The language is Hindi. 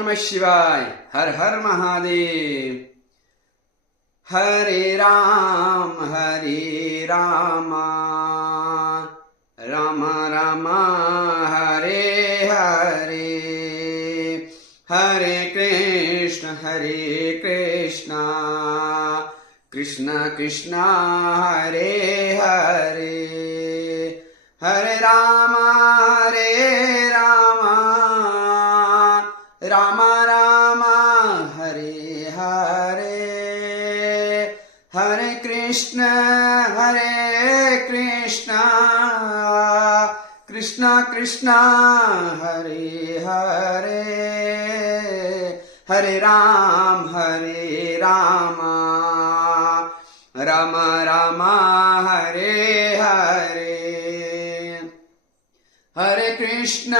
नमः शिवाय। हर हर महादेव। हरे राम राम राम हरे हरे, हरे कृष्ण कृष्ण कृष्ण हरे हरे, हरे राम राम राम हरे हरे, हरे कृष्ण कृष्ण कृष्ण हरे हरे, हरे राम राम राम हरे हरे, हरे कृष्ण